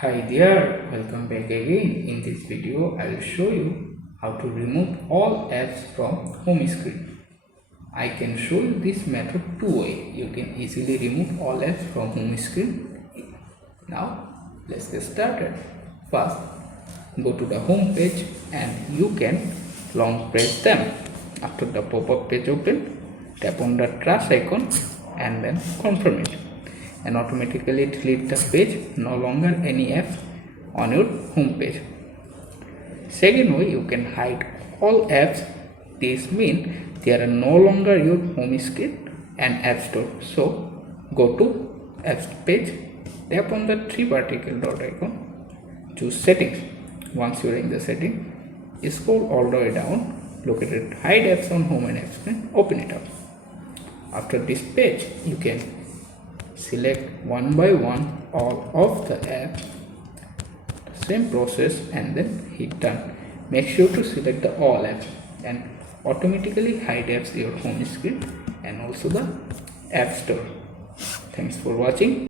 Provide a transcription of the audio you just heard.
Hi there, welcome back again. In this video, I will show you how to remove all apps from home screen. I can show you this method two ways. You can easily remove all apps from home screen. Now, let's get started. First, go to the home page and you can long press them. After the pop-up page open, tap on the trash icon and then confirm it. And automatically delete the page, no longer any apps on your home page. Second way, you can hide all apps. This means they are no longer your home screen and app store. So go to apps page, tap on the three vertical dot icon, choose settings. Once you are in the setting, scroll all the way down, look at it, hide apps on home and app screen, open it up. After this page, you can select one by one all of the apps, same process, and then hit done. Make sure to select the all apps and automatically hide apps your home screen and also the app store. Thanks for watching.